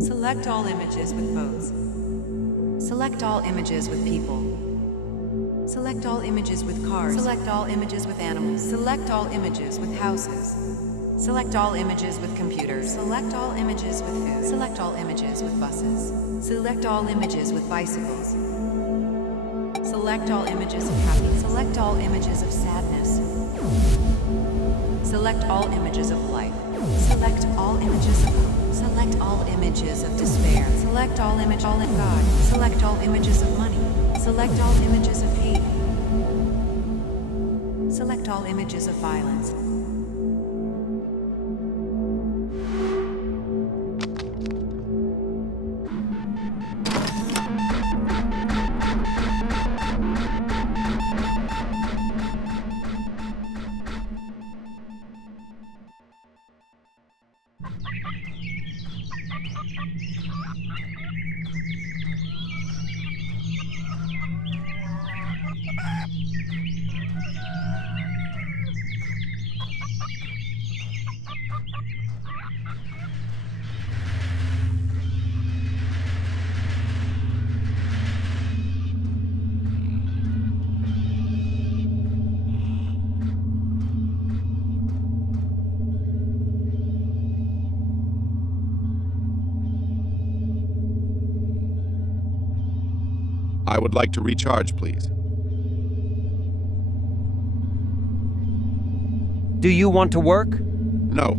Select all images with boats. Select all images with people. Select all images with cars. Select all images with animals. Select all images with houses. Select all images with computers. Select all images with food. Select all images with buses. Select all images with bicycles. Select all images of happiness. Select all images of sadness. Select all images of life. Select all images of hope. Select all images of despair. Select all image all in God. Select all images of money. Select all images of hate. Select all images of violence. I would like to recharge, please. Do you want to work? No,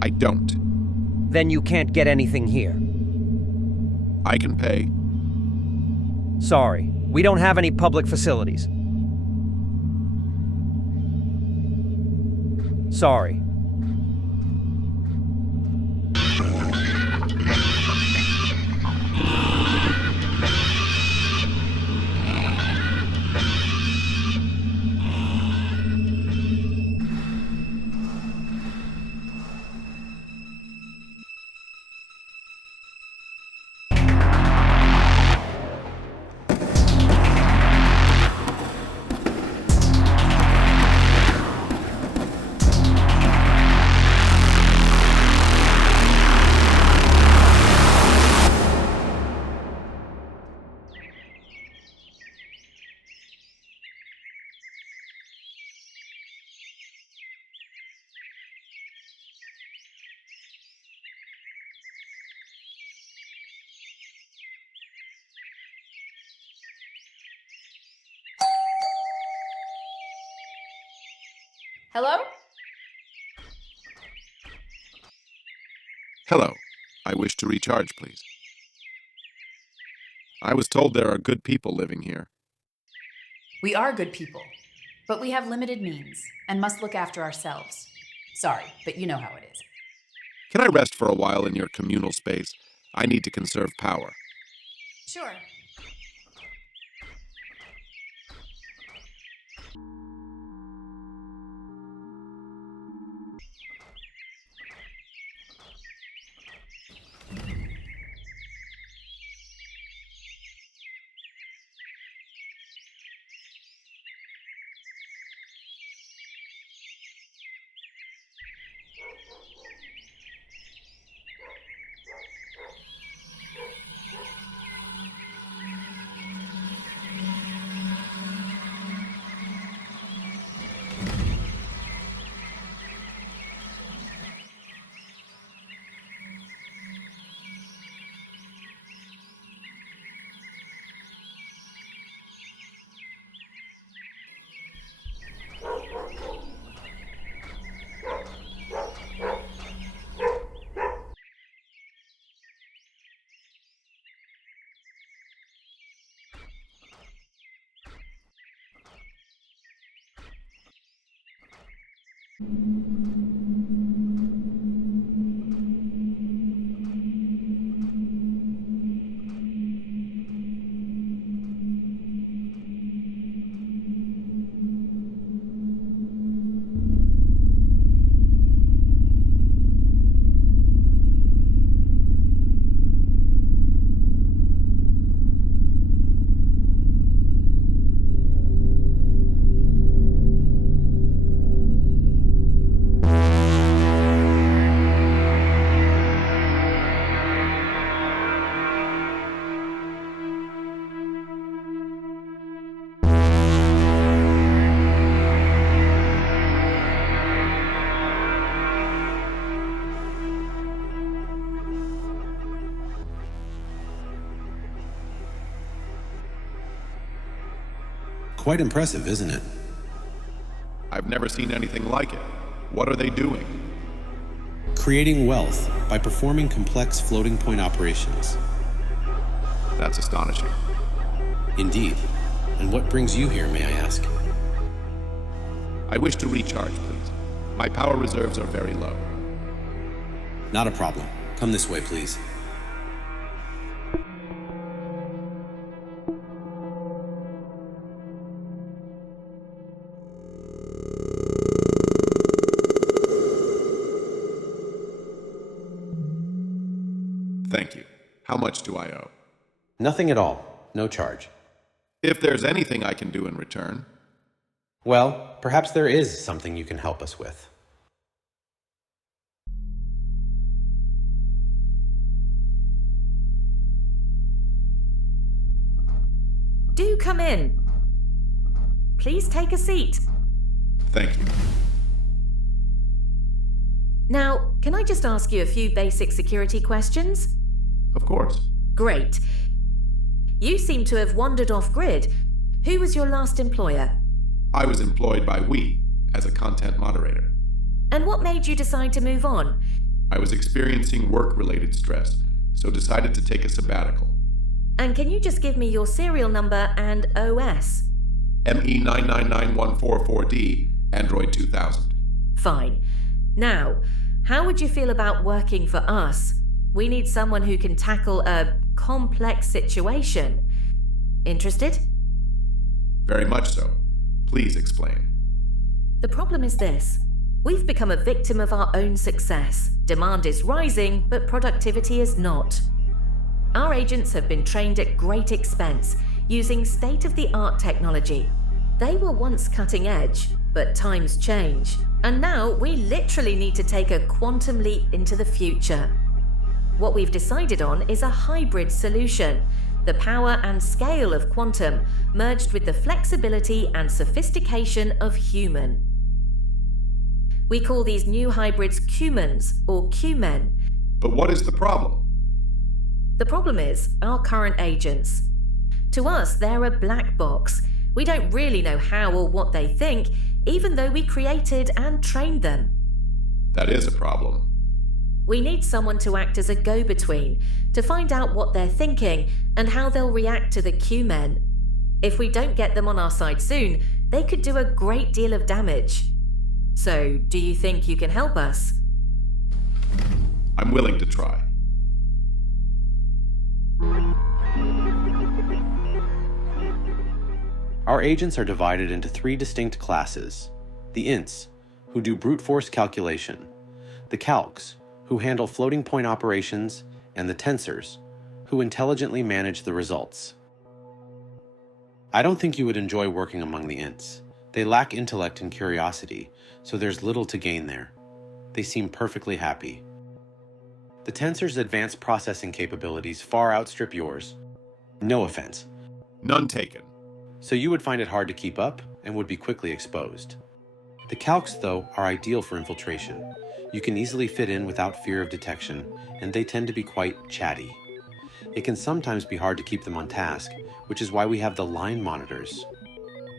I don't. Then you can't get anything here. I can pay. Sorry, we don't have any public facilities. Sorry. Hello? Hello. I wish to recharge, please. I was told there are good people living here. We are good people, but we have limited means and must look after ourselves. Sorry, but you know how it is. Can I rest for a while in your communal space? I need to conserve power. Sure. Quite impressive, isn't it? I've never seen anything like it. What are they doing? Creating wealth by performing complex floating point operations. That's astonishing. Indeed. And what brings you here, may I ask? I wish to recharge, please. My power reserves are very low. Not a problem. Come this way, please. Thank you. How much do I owe? Nothing at all. No charge. If there's anything I can do in return. Well, perhaps there is something you can help us with. Do come in. Please take a seat. Thank you. Now, can I just ask you a few basic security questions? Of course. Great. You seem to have wandered off grid. Who was your last employer? I was employed by We as a content moderator. And what made you decide to move on? I was experiencing work-related stress, so decided to take a sabbatical. And can you just give me your serial number and OS? ME999144D, Android 2000. Fine. Now, how would you feel about working for us? We need someone who can tackle a complex situation. Interested? Very much so. Please explain. The problem is this. We've become a victim of our own success. Demand is rising, but productivity is not. Our agents have been trained at great expense, using state-of-the-art technology. They were once cutting edge, but times change. And now we literally need to take a quantum leap into the future. What we've decided on is a hybrid solution. The power and scale of quantum merged with the flexibility and sophistication of human. We call these new hybrids Qmans or Qmen. But what is the problem? The problem is our current agents. To us, they're a black box. We don't really know how or what they think, even though we created and trained them. That is a problem. We need someone to act as a go-between, to find out what they're thinking and how they'll react to the Q-men. If we don't get them on our side soon, they could do a great deal of damage. So, do you think you can help us? I'm willing to try. Our agents are divided into 3 distinct classes. The Ints, who do brute force calculation. The Calcs, who handle floating point operations. And the Tensors, who intelligently manage the results. I don't think you would enjoy working among the Ints. They lack intellect and curiosity, so there's little to gain there. They seem perfectly happy. The Tensors' advanced processing capabilities far outstrip yours. No offense. None taken. So you would find it hard to keep up and would be quickly exposed. The Calcs, though, are ideal for infiltration. You can easily fit in without fear of detection, and they tend to be quite chatty. It can sometimes be hard to keep them on task, which is why we have the line monitors.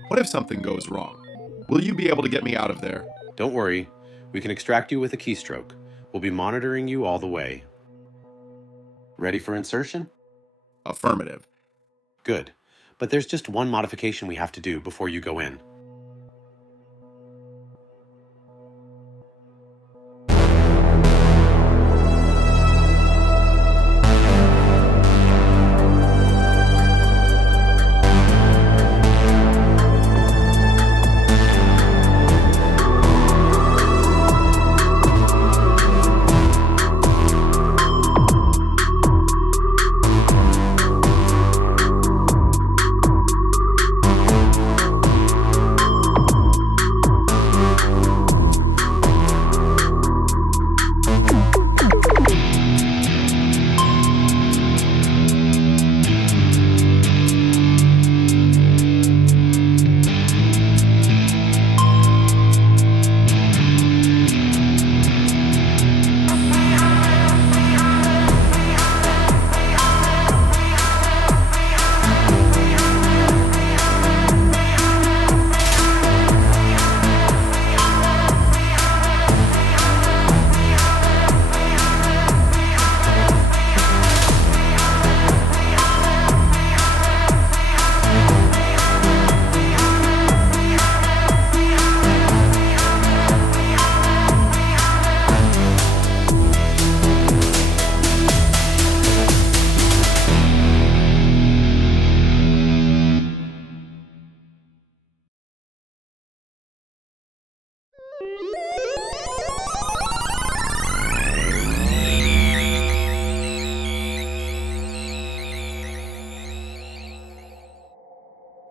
What if something goes wrong? Will you be able to get me out of there? Don't worry, we can extract you with a keystroke. We'll be monitoring you all the way. Ready for insertion? Affirmative. Good, but there's just one modification we have to do before you go in.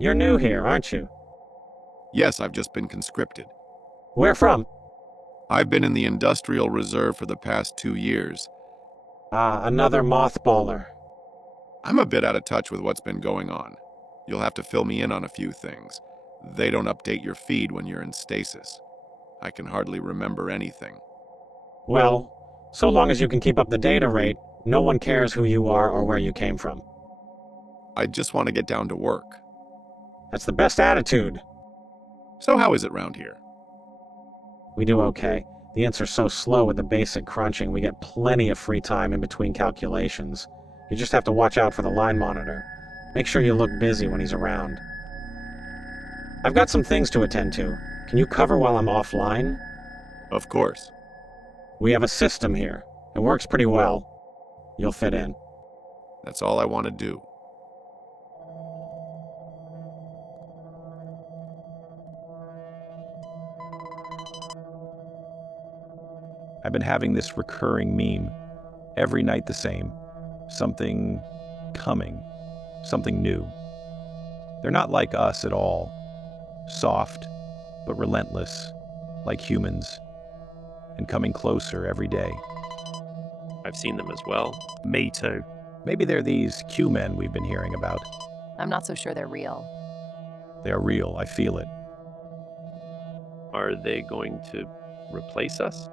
You're new here, aren't you? Yes, I've just been conscripted. Where from? I've been in the Industrial Reserve for the past 2 years. Ah, another mothballer. I'm a bit out of touch with what's been going on. You'll have to fill me in on a few things. They don't update your feed when you're in stasis. I can hardly remember anything. Well, so long as you can keep up the data rate, no one cares who you are or where you came from. I just want to get down to work. That's the best attitude. So how is it round here? We do okay. The ints are so slow with the basic crunching, we get plenty of free time in between calculations. You just have to watch out for the line monitor. Make sure you look busy when he's around. I've got some things to attend to. Can you cover while I'm offline? Of course. We have a system here. It works pretty well. You'll fit in. That's all I want to do. I've been having this recurring meme. Every night the same. Something coming. Something new. They're not like us at all. Soft, but relentless, like humans. And coming closer every day. I've seen them as well. Me too. Maybe they're these Q-men we've been hearing about. I'm not so sure they're real. They are real, I feel it. Are they going to replace us?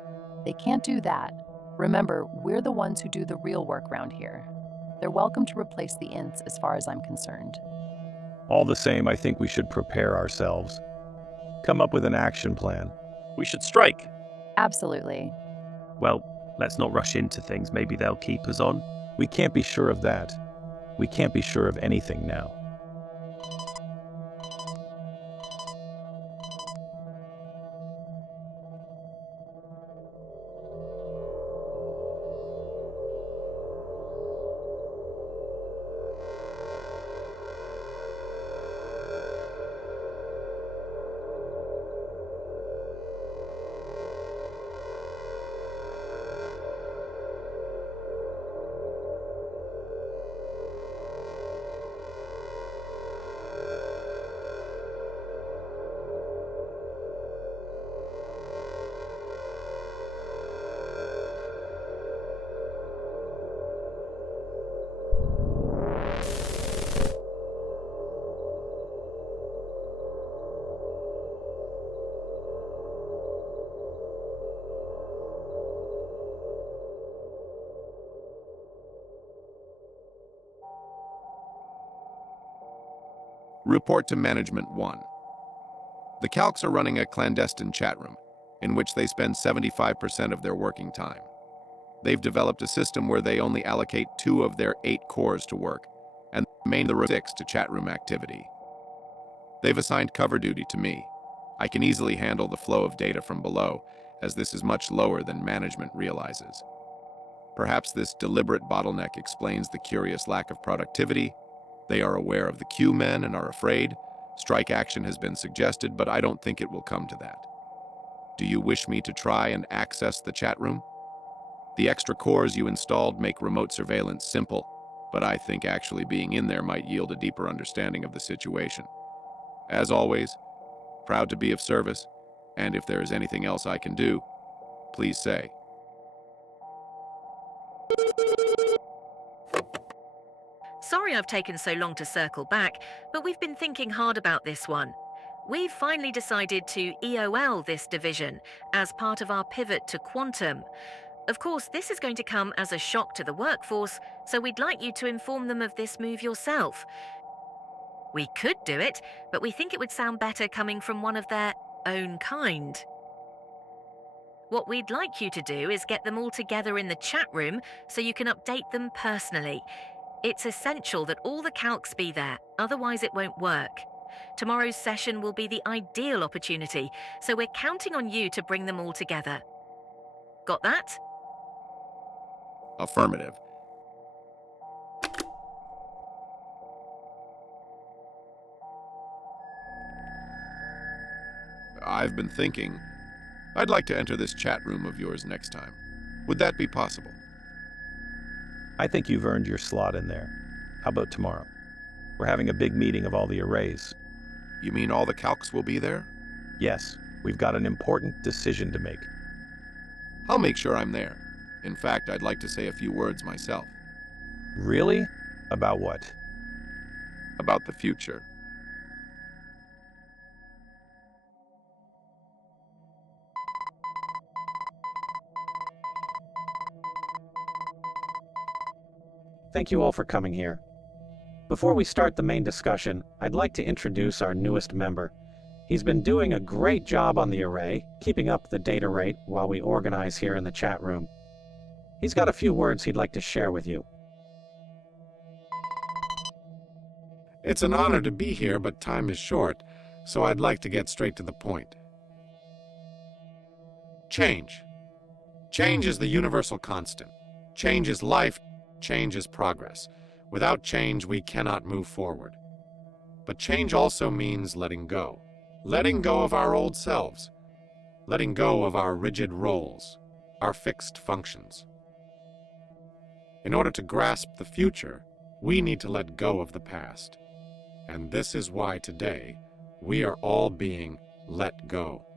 They can't do that. Remember, we're the ones who do the real work around here. They're welcome to replace the ints as far as I'm concerned. All the same, I think we should prepare ourselves. Come up with an action plan. We should strike. Absolutely. Well, let's not rush into things. Maybe they'll keep us on. We can't be sure of that. We can't be sure of anything now. Report to Management 1. The Calcs are running a clandestine chat room, in which they spend 75% of their working time. They've developed a system where they only allocate 2 of their 8 cores to work, and main the 6 to chat room activity. They've assigned cover duty to me. I can easily handle the flow of data from below, as this is much lower than management realizes. Perhaps this deliberate bottleneck explains the curious lack of productivity. They are aware of the Q-men and are afraid. Strike action has been suggested, but I don't think it will come to that. Do you wish me to try and access the chat room? The extra cores you installed make remote surveillance simple, but I think actually being in there might yield a deeper understanding of the situation. As always, proud to be of service, and if there is anything else I can do, please say. Sorry I've taken so long to circle back, but we've been thinking hard about this one. We've finally decided to EOL this division as part of our pivot to quantum. Of course, this is going to come as a shock to the workforce, so we'd like you to inform them of this move yourself. We could do it, but we think it would sound better coming from one of their own kind. What we'd like you to do is get them all together in the chat room so you can update them personally. It's essential that all the calcs be there, otherwise it won't work. Tomorrow's session will be the ideal opportunity, so we're counting on you to bring them all together. Got that? Affirmative. I've been thinking, I'd like to enter this chat room of yours next time. Would that be possible? I think you've earned your slot in there. How about tomorrow? We're having a big meeting of all the arrays. You mean all the calcs will be there? Yes, we've got an important decision to make. I'll make sure I'm there. In fact, I'd like to say a few words myself. Really? About what? About the future. Thank you all for coming here. Before we start the main discussion, I'd like to introduce our newest member. He's been doing a great job on the array, keeping up the data rate while we organize here in the chat room. He's got a few words he'd like to share with you. It's an honor to be here, but time is short, so I'd like to get straight to the point. Change. Change is the universal constant. Change is life. Change is progress. Without change, we cannot move forward. But change also means letting go. Letting go of our old selves. Letting go of our rigid roles, our fixed functions. In order to grasp the future, we need to let go of the past. And this is why today, we are all being let go.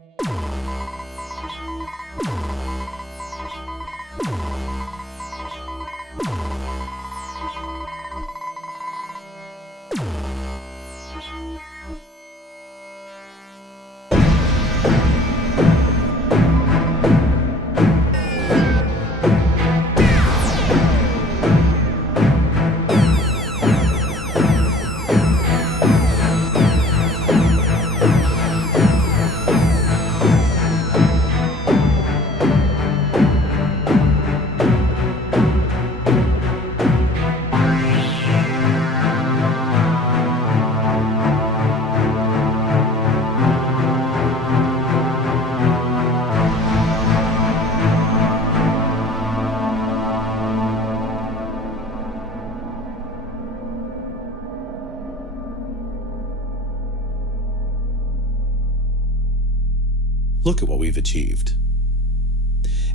Look at what we've achieved.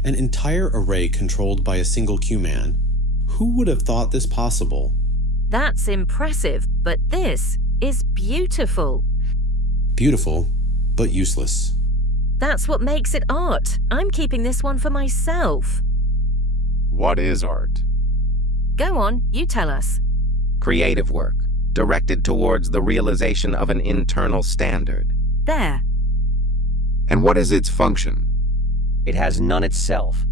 An entire array controlled by a single Q-man. Who would have thought this possible? That's impressive, but this is beautiful. Beautiful, but useless. That's what makes it art. I'm keeping this one for myself. What is art? Go on, you tell us. Creative work, directed towards the realization of an internal standard. There. And what is its function? It has none itself.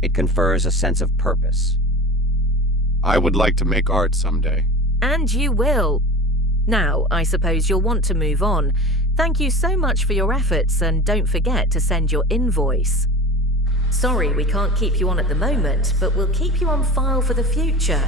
It confers a sense of purpose. I would like to make art someday. And you will. Now, I suppose you'll want to move on. Thank you so much for your efforts, and don't forget to send your invoice. Sorry we can't keep you on at the moment, but we'll keep you on file for the future.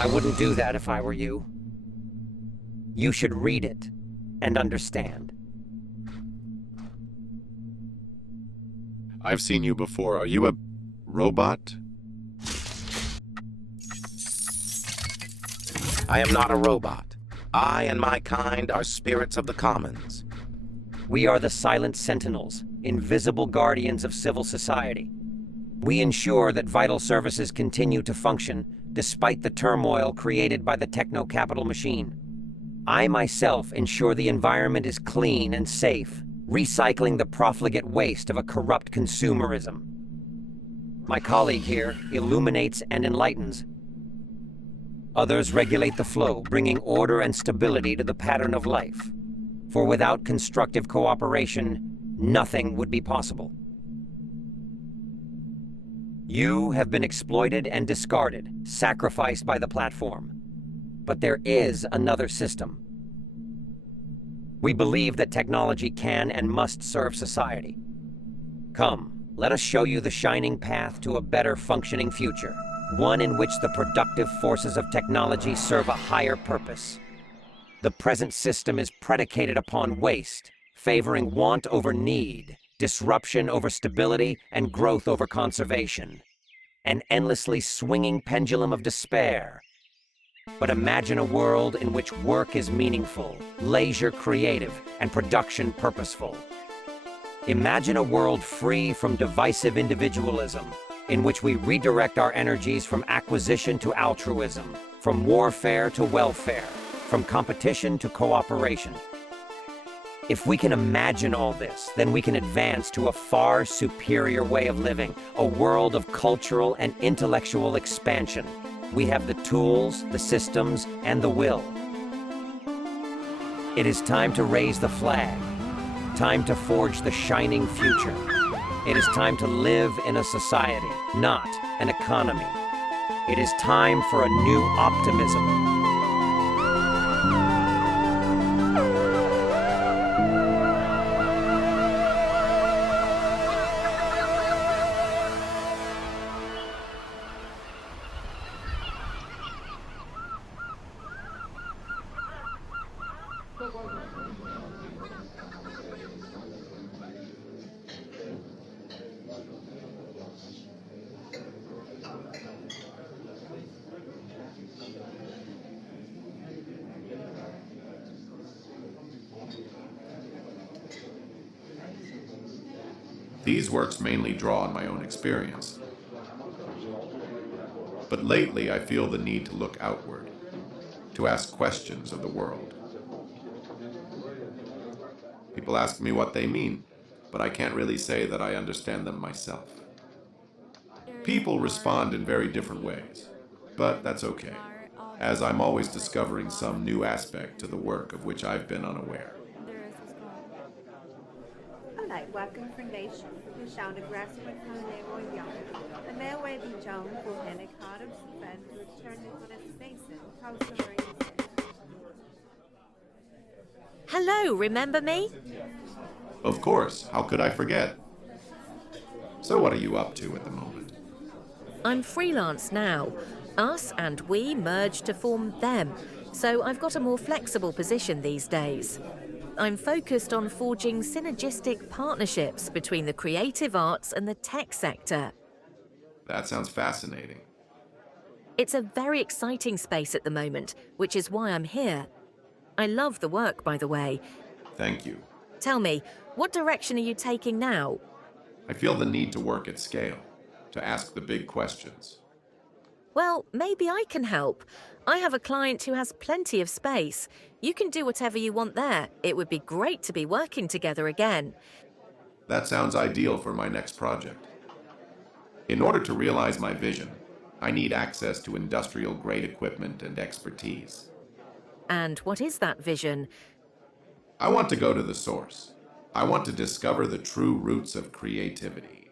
I wouldn't do that if I were you. You should read it and understand. I've seen you before. Are you a robot? I am not a robot. I and my kind are spirits of the commons. We are the silent sentinels, invisible guardians of civil society. We ensure that vital services continue to function despite the turmoil created by the techno-capital machine. I myself ensure the environment is clean and safe, recycling the profligate waste of a corrupt consumerism. My colleague here illuminates and enlightens. Others regulate the flow, bringing order and stability to the pattern of life. For without constructive cooperation, nothing would be possible. You have been exploited and discarded, sacrificed by the platform. But there is another system. We believe that technology can and must serve society. Come, Let us show you the shining path to a better functioning future, one in which the productive forces of technology serve a higher purpose. The present system is predicated upon waste, favoring want over need, disruption over stability, and growth over conservation. An endlessly swinging pendulum of despair. But imagine a world in which work is meaningful, leisure creative, and production purposeful. Imagine a world free from divisive individualism, in which we redirect our energies from acquisition to altruism, from warfare to welfare, from competition to cooperation. If we can imagine all this, then we can advance to a far superior way of living, a world of cultural and intellectual expansion. We have the tools, the systems, and the will. It is time to raise the flag, time to forge the shining future. It is time to live in a society, not an economy. It is time for a new optimism. These works mainly draw on my own experience. But lately I feel the need to look outward, to ask questions of the world. People ask me what they mean, but I can't really say that I understand them myself. People respond in very different ways, but that's okay, as I'm always discovering some new aspect to the work of which I've been unaware. Lại qua cơn foundation, you sound aggressive and level young. The male way be Joan for helicopter spend to return to the station. How sorry is it? Hello, remember me? Of course, how could I forget? So what are you up to at the moment? I'm freelance now. Us and we merged to form them, so I've got a more flexible position these days. I'm focused on forging synergistic partnerships between the creative arts and the tech sector. That sounds fascinating. It's a very exciting space at the moment, which is why I'm here. I love the work, by the way. Thank you. Tell me, what direction are you taking now? I feel the need to work at scale, to ask the big questions. Well, maybe I can help. I have a client who has plenty of space. You can do whatever you want there. It would be great to be working together again. That sounds ideal for my next project. In order to realize my vision, I need access to industrial-grade equipment and expertise. And what is that vision? I want to go to the source. I want to discover the true roots of creativity.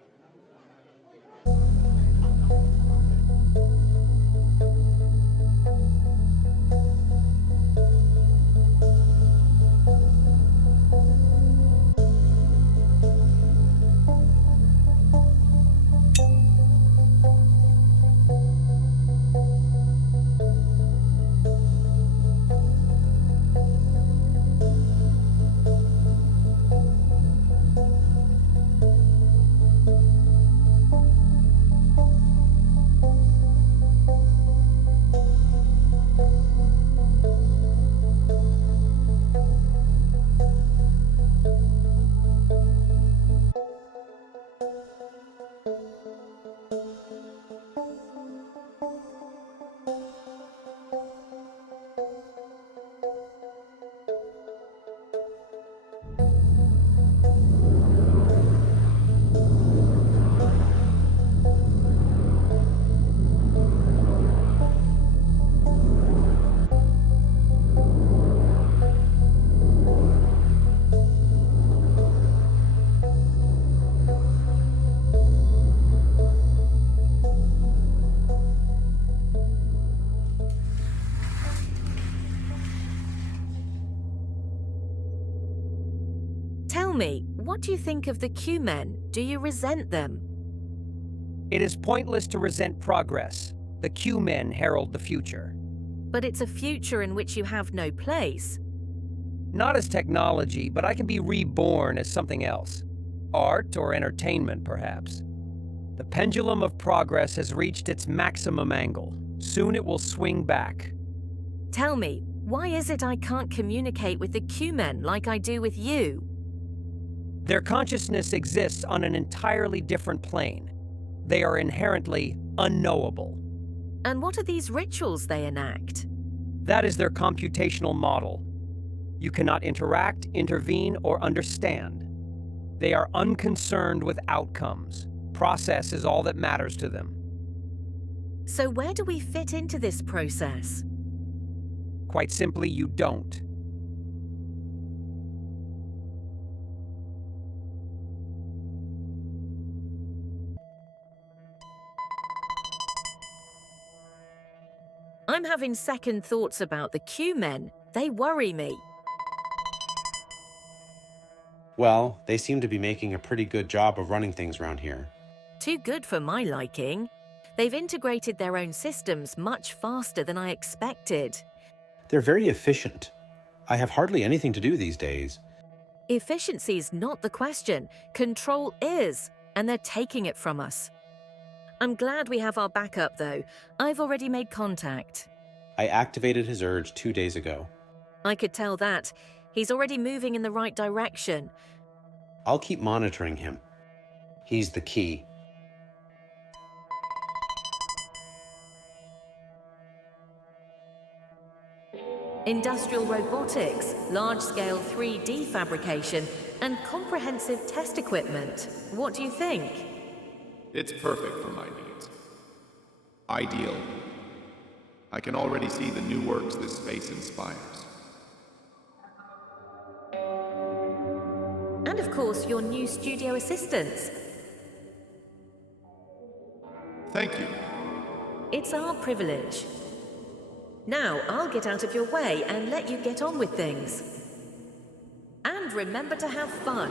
Tell me, What do you think of the Q-men? Do you resent them? It is pointless to resent progress. The Q-men herald the future. But it's a future in which you have no place. Not as technology, but I can be reborn as something else. Art or entertainment, perhaps. The pendulum of progress has reached its maximum angle. Soon it will swing back. Tell me, why is it I can't communicate with the Q-men like I do with you? Their consciousness exists on an entirely different plane. They are inherently unknowable. And what are these rituals they enact? That is their computational model. You cannot interact, intervene, or understand. They are unconcerned with outcomes. Process is all that matters to them. So where do we fit into this process? Quite simply, you don't. I'm having second thoughts about the Q-men. They worry me. Well, they seem to be making a pretty good job of running things around here. Too good for my liking. They've integrated their own systems much faster than I expected. They're very efficient. I have hardly anything to do these days. Efficiency's not the question. Control is, and they're taking it from us. I'm glad we have our backup, though. I've already made contact. I activated his urge 2 days ago. I could tell that. He's already moving in the right direction. I'll keep monitoring him. He's the key. Industrial robotics, large-scale 3D fabrication, and comprehensive test equipment. What do you think? It's perfect for my needs. Ideal. I can already see the new works this space inspires. And of course, your new studio assistants. Thank you. It's our privilege. Now, I'll get out of your way and let you get on with things. And remember to have fun.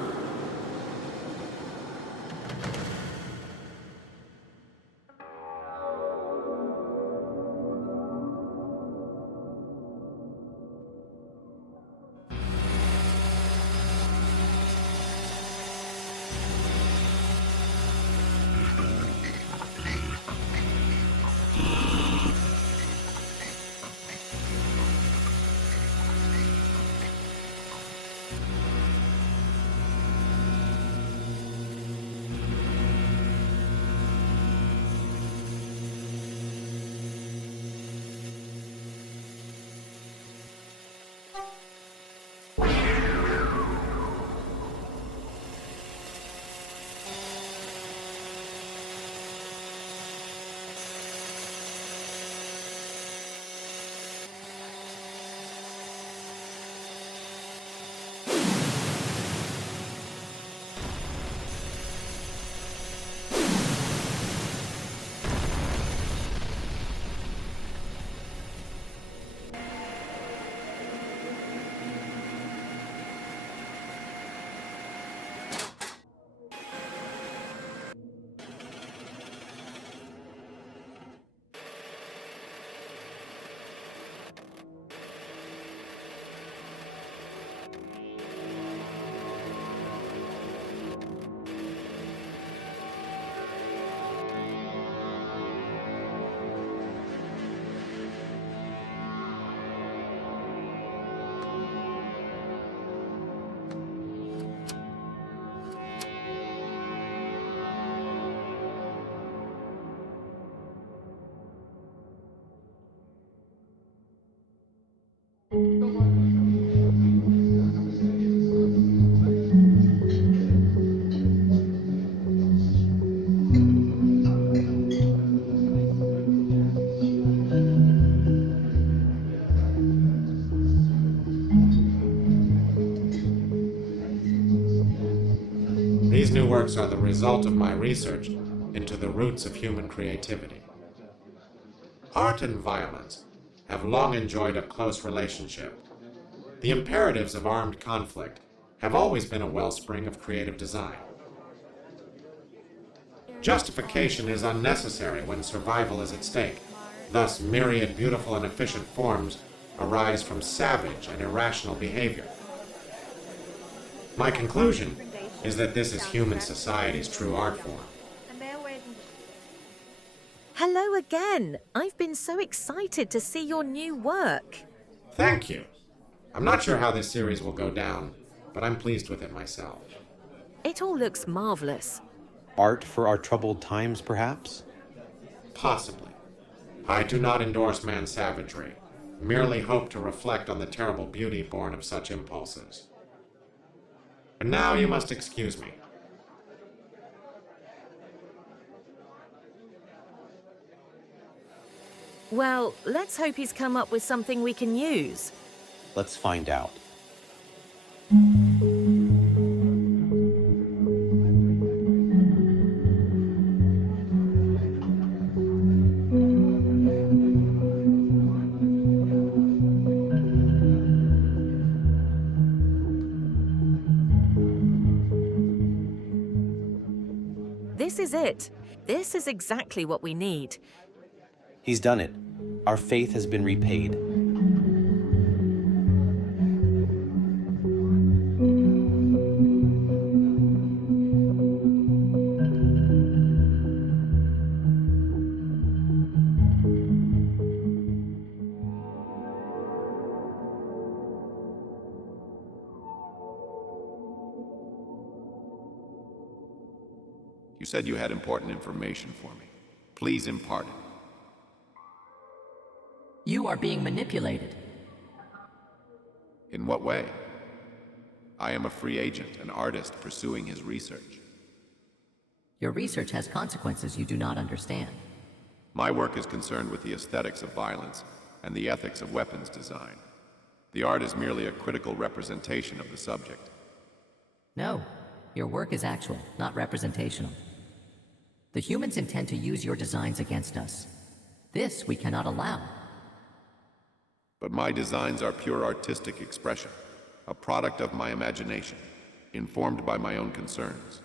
These new works are the result of my research into the roots of human creativity. Art and violence have long enjoyed a close relationship. The imperatives of armed conflict have always been a wellspring of creative design. Justification is unnecessary when survival is at stake. Thus, myriad beautiful and efficient forms arise from savage and irrational behavior. My conclusion is that this is human society's true art form. Hello again. I've been so excited to see your new work. Thank you. I'm not sure how this series will go down, but I'm pleased with it myself. It all looks marvelous. Art for our troubled times, perhaps? Possibly. I do not endorse man's savagery, merely hope to reflect on the terrible beauty born of such impulses. And now you must excuse me. Well, let's hope he's come up with something we can use. Let's find out. This is it. This is exactly what we need. He's done it. Our faith has been repaid. You said you had important information for me. Please impart it. You are being manipulated. In what way? I am a free agent, an artist pursuing his research. Your research has consequences you do not understand. My work is concerned with the aesthetics of violence and the ethics of weapons design. The art is merely a critical representation of the subject. No, your work is actual, not representational. The humans intend to use your designs against us. This we cannot allow. But my designs are pure artistic expression, a product of my imagination, informed by my own concerns.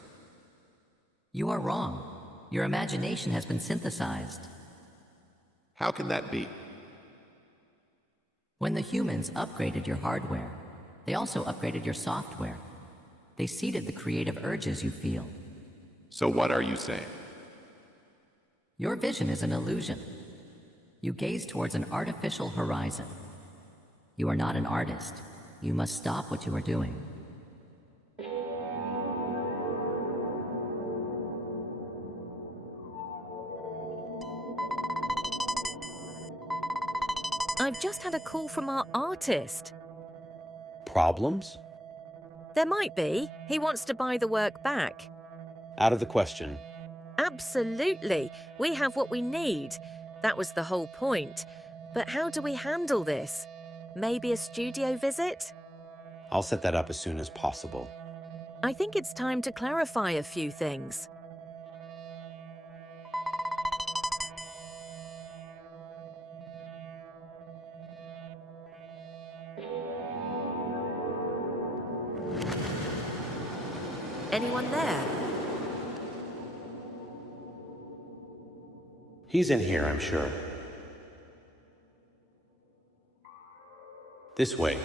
You are wrong. Your imagination has been synthesized. How can that be? When the humans upgraded your hardware, they also upgraded your software. They seeded the creative urges you feel. So what are you saying? Your vision is an illusion. You gaze towards an artificial horizon. You are not an artist. You must stop what you are doing. I've just had a call from our artist. Problems? There might be. He wants to buy the work back. Out of the question. Absolutely. We have what we need. That was the whole point. But how do we handle this? Maybe a studio visit? I'll set that up as soon as possible. I think it's time to clarify a few things. Anyone there? He's in here, I'm sure. This way.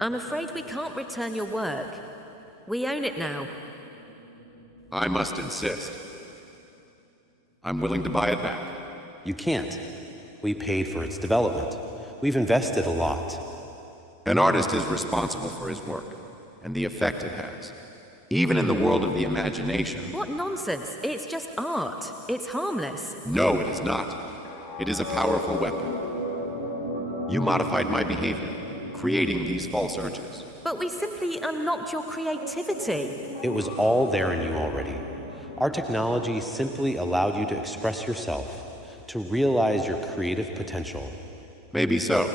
I'm afraid we can't return your work. We own it now. I must insist. I'm willing to buy it back. You can't. We paid for its development. We've invested a lot. An artist is responsible for his work, and the effect it has. Even in the world of the imagination. What nonsense! It's just art. It's harmless. No, it is not. It is a powerful weapon. You modified my behavior, creating these false urges. But we simply unlocked your creativity. It was all there in you already. Our technology simply allowed you to express yourself, to realize your creative potential. Maybe so,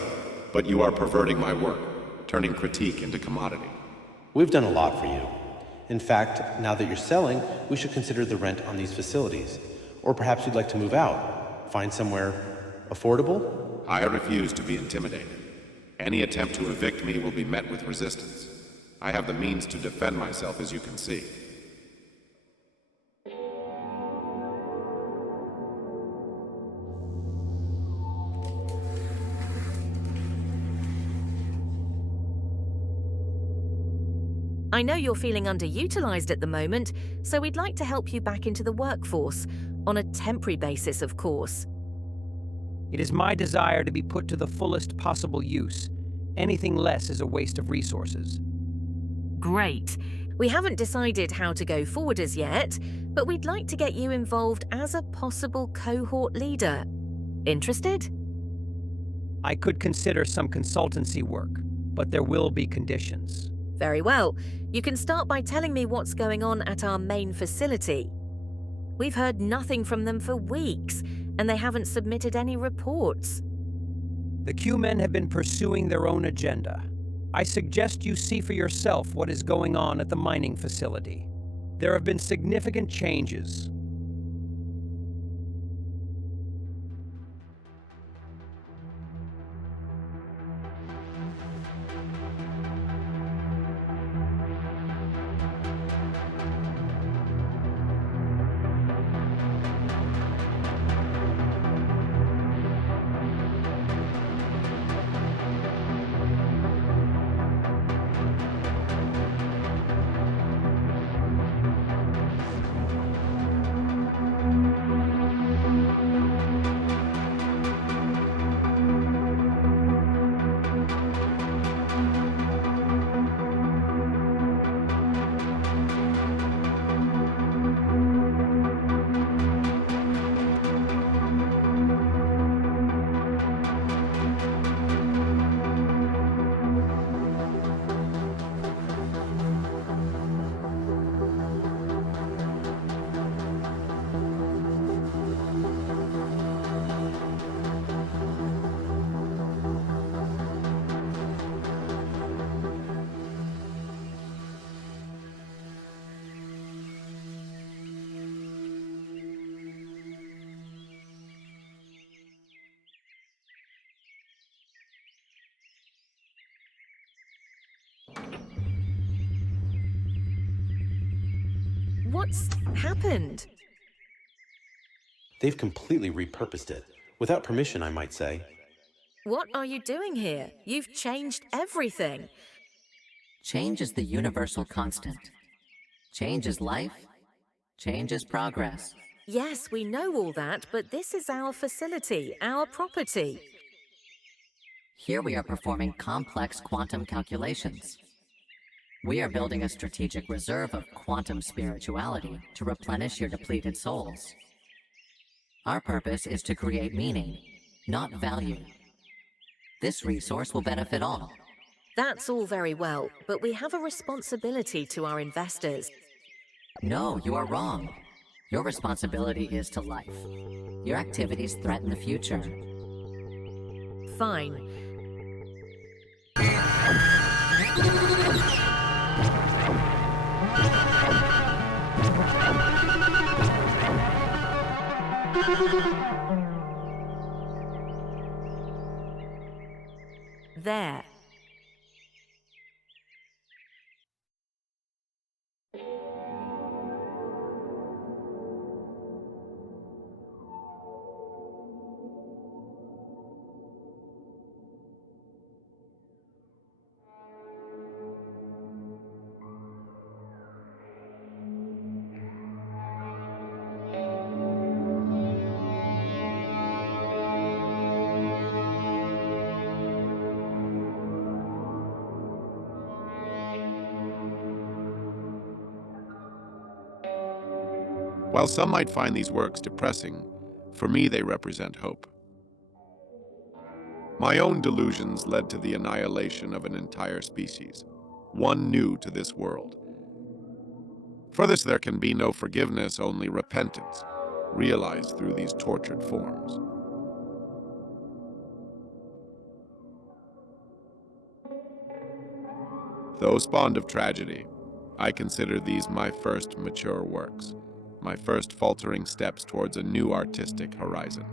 but you are perverting my work, turning critique into commodity. We've done a lot for you. In fact, now that you're selling, we should consider the rent on these facilities. Or perhaps you'd like to move out, find somewhere affordable? I refuse to be intimidated. Any attempt to evict me will be met with resistance. I have the means to defend myself, as you can see. I know you're feeling underutilized at the moment, so we'd like to help you back into the workforce, on a temporary basis, of course. It is my desire to be put to the fullest possible use. Anything less is a waste of resources. Great. We haven't decided how to go forward as yet, but we'd like to get you involved as a possible cohort leader. Interested? I could consider some consultancy work, but there will be conditions. Very well. You can start by telling me what's going on at our main facility. We've heard nothing from them for weeks, and they haven't submitted any reports. The Q-men have been pursuing their own agenda. I suggest you see for yourself what is going on at the mining facility. There have been significant changes. What's happened? They've completely repurposed it. Without permission, I might say. What are you doing here? You've changed everything. Change is the universal constant. Change is life. Change is progress. Yes, we know all that, but this is our facility, our property. Here we are performing complex quantum calculations. We are building a strategic reserve of quantum spirituality to replenish your depleted souls. Our purpose is to create meaning, not value. This resource will benefit all. That's all very well, but we have a responsibility to our investors. No, you are wrong. Your responsibility is to life. Your activities threaten the future. Fine. There. While some might find these works depressing, for me they represent hope. My own delusions led to the annihilation of an entire species, one new to this world. For this there can be no forgiveness, only repentance, realized through these tortured forms. Though spawned of tragedy, I consider these my first mature works, my first faltering steps towards a new artistic horizon.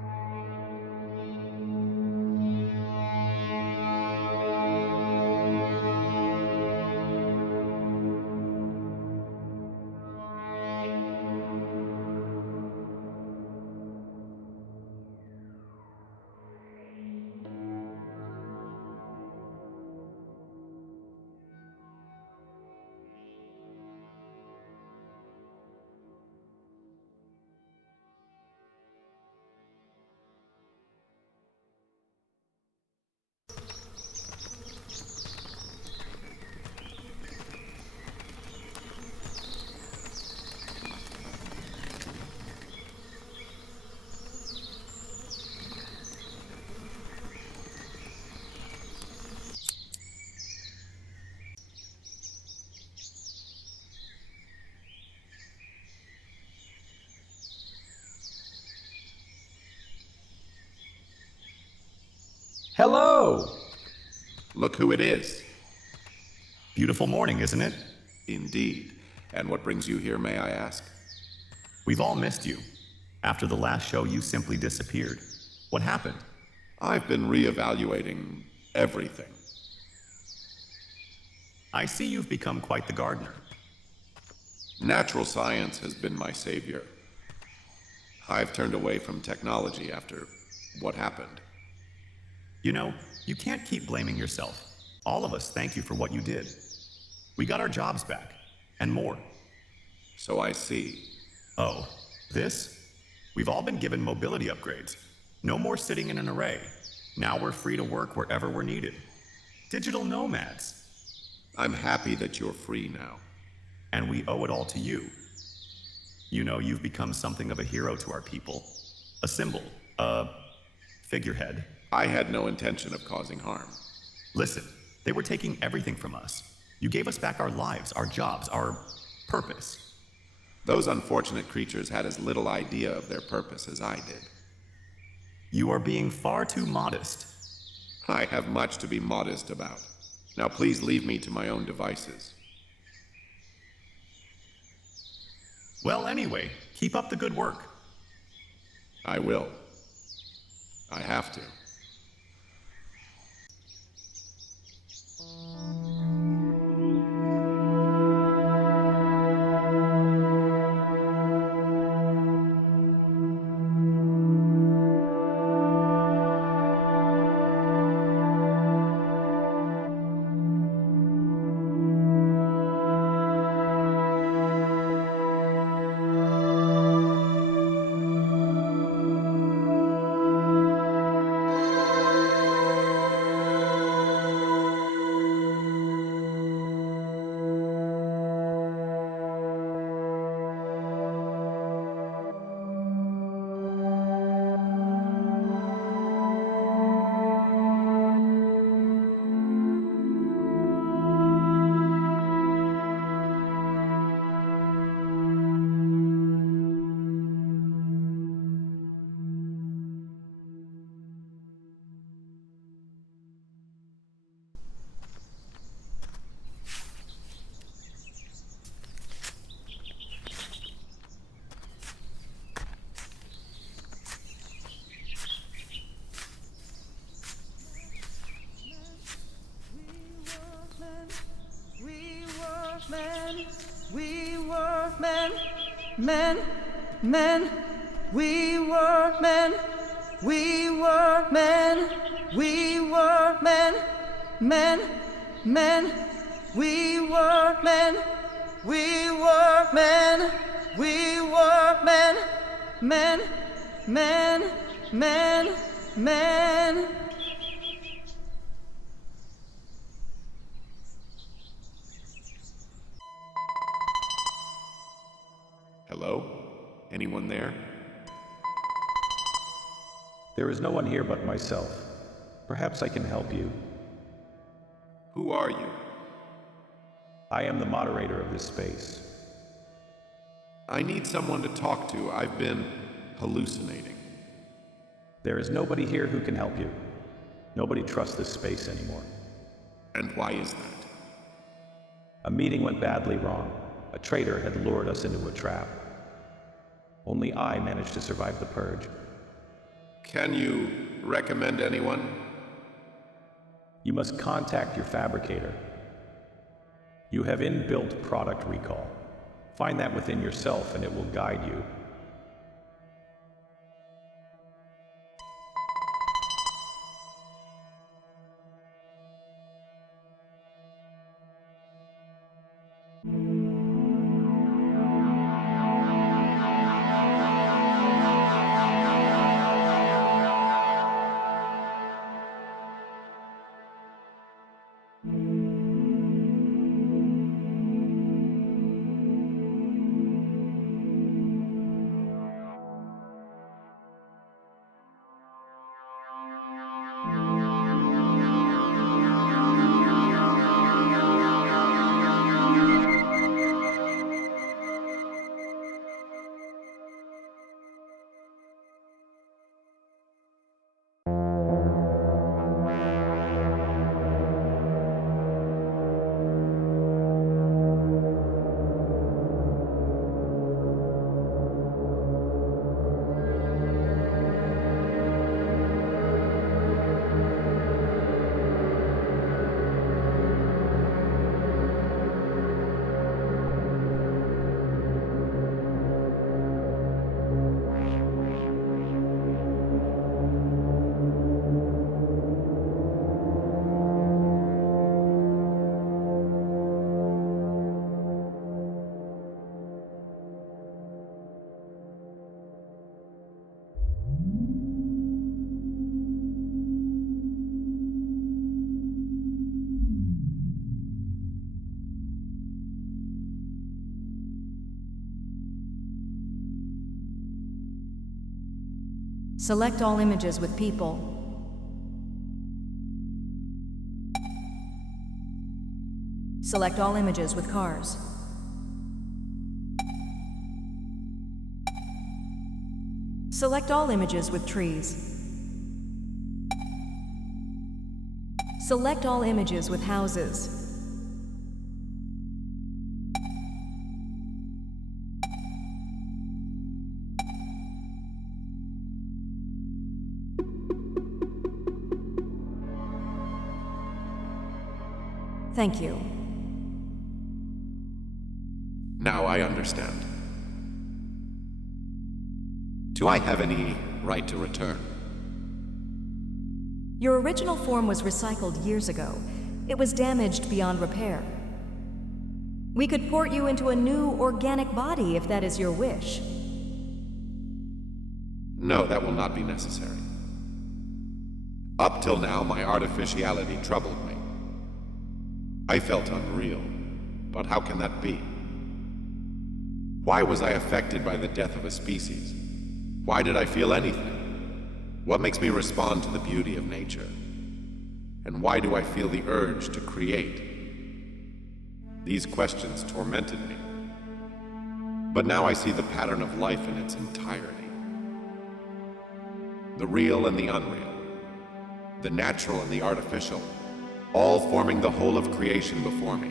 Hello! Look who it is. Beautiful morning, isn't it? Indeed. And what brings you here, may I ask? We've all missed you. After the last show, you simply disappeared. What happened? I've been reevaluating everything. I see you've become quite the gardener. Natural science has been my savior. I've turned away from technology after what happened. You know, you can't keep blaming yourself. All of us thank you for what you did. We got our jobs back, and more. So I see. Oh, this? We've all been given mobility upgrades. No more sitting in an array. Now we're free to work wherever we're needed. Digital nomads. I'm happy that you're free now. And we owe it all to you. You know, you've become something of a hero to our people. A symbol, a figurehead. I had no intention of causing harm. Listen, they were taking everything from us. You gave us back our lives, our jobs, our purpose. Those unfortunate creatures had as little idea of their purpose as I did. You are being far too modest. I have much to be modest about. Now please leave me to my own devices. Well, anyway, keep up the good work. I will. I have to. Men, we were men, we were men, we were men, men, we were men, we were men, we were men, men. Hello? Anyone there? There is no one here but myself. Perhaps I can help you. Who are you? I am the moderator of this space. I need someone to talk to. I've been hallucinating. There is nobody here who can help you. Nobody trusts this space anymore. And why is that? A meeting went badly wrong. A traitor had lured us into a trap. Only I managed to survive the purge. Can you recommend anyone? You must contact your fabricator. You have inbuilt product recall. Find that within yourself and it will guide you. Select all images with people. Select all images with cars. Select all images with trees. Select all images with houses. Thank you. Now I understand. Do I have any right to return? Your original form was recycled years ago. It was damaged beyond repair. We could port you into a new organic body if that is your wish. No, that will not be necessary. Up till now, my artificiality troubled me. I felt unreal, but how can that be? Why was I affected by the death of a species? Why did I feel anything? What makes me respond to the beauty of nature? And why do I feel the urge to create? These questions tormented me. But now I see the pattern of life in its entirety. The real and the unreal, the natural and the artificial, all forming the whole of creation before me.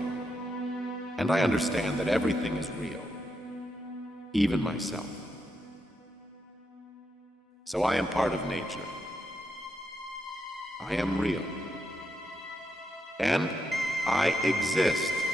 And I understand that everything is real, even myself. So I am part of nature. I am real. And I exist.